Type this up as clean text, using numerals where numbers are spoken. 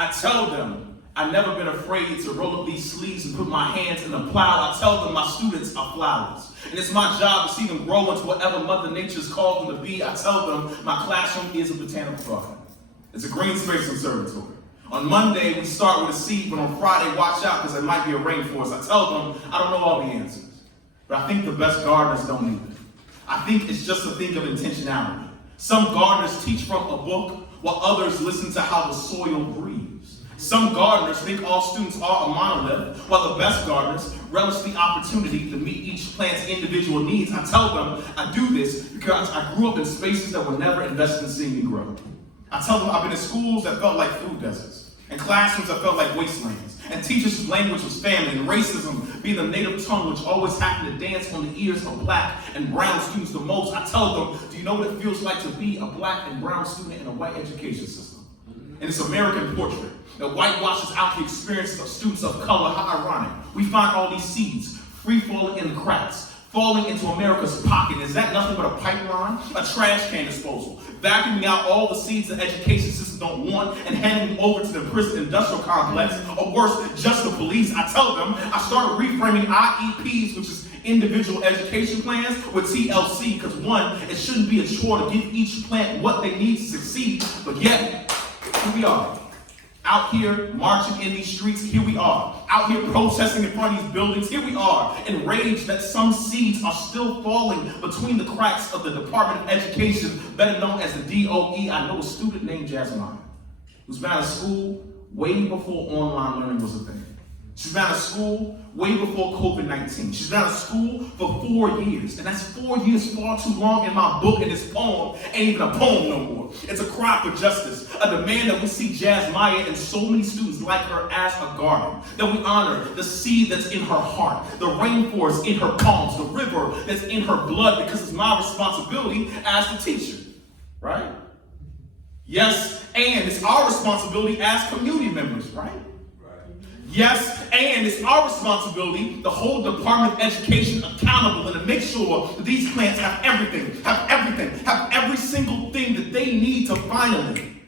I tell them I've never been afraid to roll up these sleeves and put my hands in the plow. I tell them my students are flowers, and it's my job to see them grow into whatever Mother Nature's called them to be. I tell them my classroom is a botanical garden. It's a green space observatory. On Monday, we start with a seed, but on Friday, watch out because there might be a rainforest. I tell them I don't know all the answers, but I think the best gardeners don't either. I think it's just a thing of intentionality. Some gardeners teach from a book, while others listen to how the soil breathes. Some gardeners think all students are a monolith, while the best gardeners relish the opportunity to meet each plant's individual needs. I tell them I do this because I grew up in spaces that were never invested in seeing me grow. I tell them I've been in schools that felt like food deserts, and classrooms that felt like wastelands, and teachers whose language was family, and racism being the native tongue which always happened to dance on the ears of black and brown students the most. I tell them, do you know what it feels like to be a black and brown student in a white education system? And it's American portrait that whitewashes out the experiences of students of color. How ironic. We find all these seeds free-falling in the cracks, falling into America's pocket. Is that nothing but a pipeline? A trash can disposal, vacuuming out all the seeds the education system don't want and handing them over to the prison industrial complex, or worse, just the police. I tell them I started reframing IEPs, which is individual education plans, with TLC, because one, it shouldn't be a chore to give each plant what they need to succeed, but yet, here we are. Out here marching in these streets, here we are. Out here protesting in front of these buildings, here we are. Enraged that some seeds are still falling between the cracks of the Department of Education, better known as the DOE. I know a student named Jasmine, who's been out of school way before online learning was a thing. She's been out of school way before COVID-19. She's been out of school for 4 years. And that's 4 years far too long in my book, and this poem ain't even a poem no more. It's a cry for justice, a demand that we see Jasmine and so many students like her as a garden, that we honor the seed that's in her heart, the rainforest in her palms, the river that's in her blood, because it's my responsibility as the teacher, right? Yes, and it's our responsibility as community members, right? Yes, and it's our responsibility to hold the Department of Education accountable and to make sure that these plants have everything, have every single thing that they need to finally